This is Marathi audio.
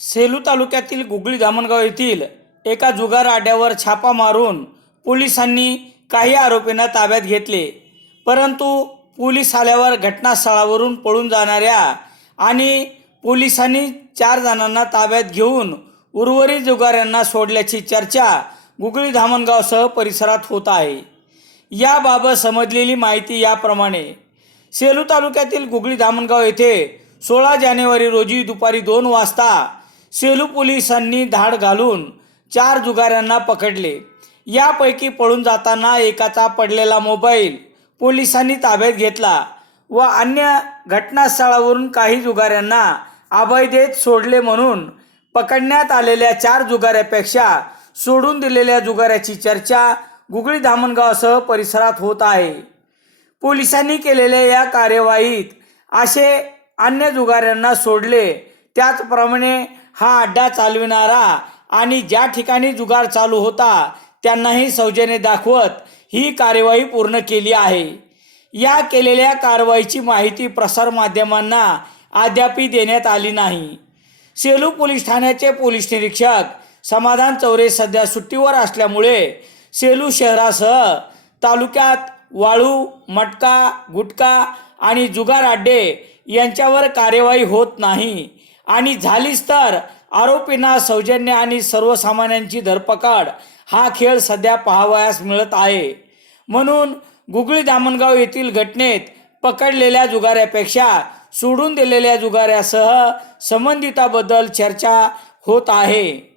सेलू तालुक्यातील गुगळी धामणगाव येथील एका जुगार आड्यावर छापा मारून पोलिसांनी काही आरोपींना ताब्यात घेतले. परंतु पोलीस आल्यावर घटनास्थळावरून पळून जाणाऱ्या आणि पोलिसांनी चार जणांना ताब्यात घेऊन उर्वरित जुगाऱ्यांना सोडल्याची चर्चा गुगळी धामणगावसह परिसरात होत आहे. याबाबत समजलेली माहिती याप्रमाणे सेलू तालुक्यातील गुगळी धामणगाव येथे सोळा जानेवारी रोजी दुपारी दोन वाजता सेलू पोलिसांनी धाड घालून चार जुगाऱ्यांना पकडले. यापैकी पळून जाताना एकाचा पडलेला मोबाईल पोलिसांनी ताब्यात घेतला व अन्य घटनास्थळावरून काही जुगाऱ्यांना अभय देत सोडले म्हणून पकडण्यात आलेल्या चार जुगाऱ्यापेक्षा सोडून दिलेल्या जुगाऱ्याची चर्चा गुगळी धामणगावसह परिसरात होत आहे. पोलिसांनी केलेल्या या कार्यवाहीत असे अन्य जुगाऱ्यांना सोडले. त्याचप्रमाणे हा अड्डा चालविणारा आणि ज्या ठिकाणी जुगार चालू होता त्यांनाही सौजन्य दाखवत ही कार्यवाही पूर्ण केली आहे. या केलेल्या कारवाईची माहिती प्रसारमाध्यमांना अद्यापही देण्यात आली नाही. सेलू पोलीस ठाण्याचे पोलीस निरीक्षक समाधान चौरे सध्या सुट्टीवर असल्यामुळे सेलू शहरासह तालुक्यात वाळू मटका गुटखा आणि जुगार अड्डे यांच्यावर कार्यवाही होत नाही. आणि झालीच तर. आरोपींना सौजन्य आणि सर्वसामान्यांची धरपकड. हा खेळ सध्या पाहावयास मिळत आहे. म्हणून गुगळी दामणगाव येथील घटनेत पकडलेल्या जुगाऱ्यापेक्षा सोडून दिलेल्या जुगाऱ्यासह संबंधिताबद्दल चर्चा होत आहे.